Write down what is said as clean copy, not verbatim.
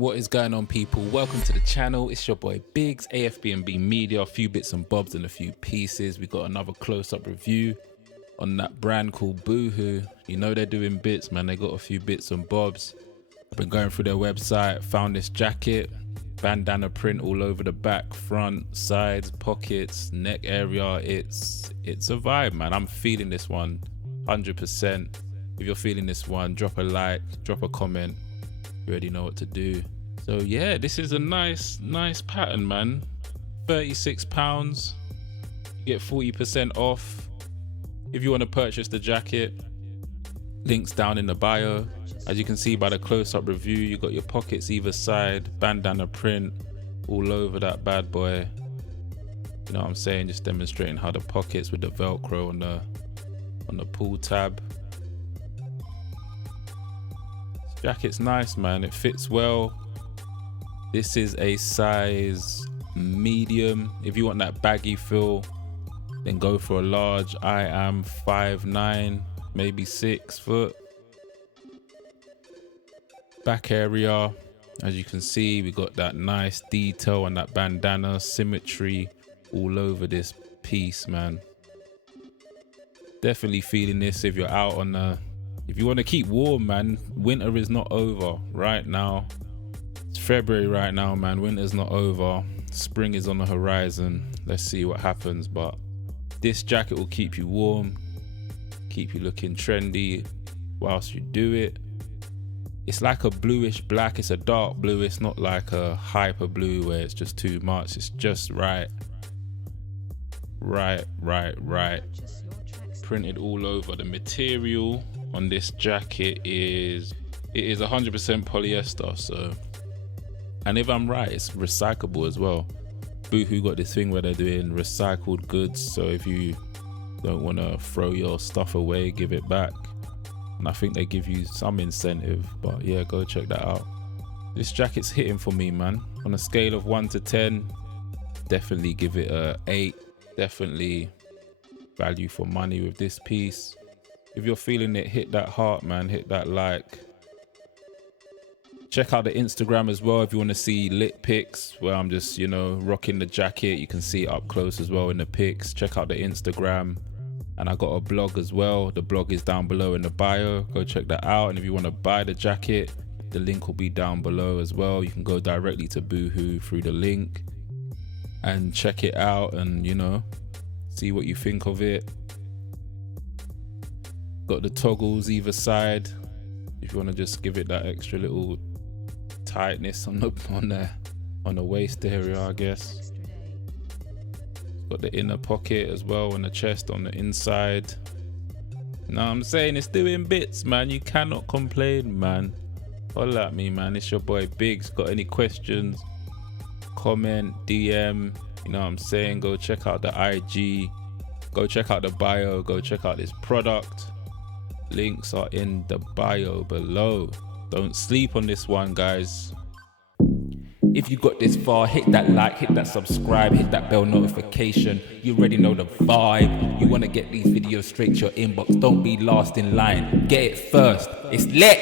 What is going on, people? Welcome to the channel. It's your boy Biggs, AFB&B Media. A few bits and bobs and a few pieces. We got another close-up review on that brand called Boohoo. You know they're doing bits, man. They got a few bits and bobs. I've been going through their website, found this jacket, bandana print all over the back, front, sides, pockets, neck area. It's a vibe, man. I'm feeling this one 100%. If you're feeling this one, drop a like, drop a comment. You already know what to do. So yeah, this is a nice pattern, man. £36. You get 40% off. If you want to purchase the jacket, links down in the bio. As you can see by the close-up review, you got your pockets either side, bandana print all over that bad boy. You know what I'm saying? Just demonstrating how the pockets with the Velcro on the pull tab. Jacket's nice, man. It fits well. This is a size medium. If you want that baggy feel, then go for a large. I am 5'9", maybe 6 foot. Back area, as you can see, we got that nice detail and that bandana symmetry all over this piece, man. Definitely feeling this if you're out on the... If you want to keep warm, man, winter is not over right now. It's February right now, man. Winter's not over. Spring is on the horizon. Let's see what happens. But this jacket will keep you warm, keep you looking trendy whilst you do it. It's like a bluish black. It's a dark blue. It's not like a hyper blue where it's just too much. It's just right. Printed all over. The material on this jacket is 100% polyester, so, and if I'm right, it's recyclable as well. Boohoo got this thing where they're doing recycled goods, so if you don't want to throw your stuff away, give it back, and I think they give you some incentive. But yeah, go check that out. This jacket's hitting for me, man. On a scale of 1 to 10, definitely give it a 8. Definitely value for money with this piece. If you're feeling it, hit that heart, man. Hit that like. Check out the Instagram as well if you want to see lit pics where I'm just, you know, rocking the jacket. You can see it up close as well in the pics. Check out the Instagram. And I got a blog as well. The blog is down below in the bio. Go check that out. And if you want to buy the jacket, the link will be down below as well. You can go directly to Boohoo through the link and check it out and, you know, see what you think of it. Got the toggles either side if you want to just give it that extra little tightness on the waist area, I guess. Got the inner pocket as well and the chest on the inside. Now I'm saying it's doing bits, man. You cannot complain, man. Holla at me, man. It's your boy Biggs. Got any questions? Comment, DM. You know what I'm saying? Go check out the IG. Go check out the bio. Go check out this product. Links are in the bio below. Don't sleep on this one, guys. If you got this far, hit that like, hit that subscribe, hit that bell notification. You already know the vibe. You want to get these videos straight to your inbox. Don't be last in line. Get it first. It's lit.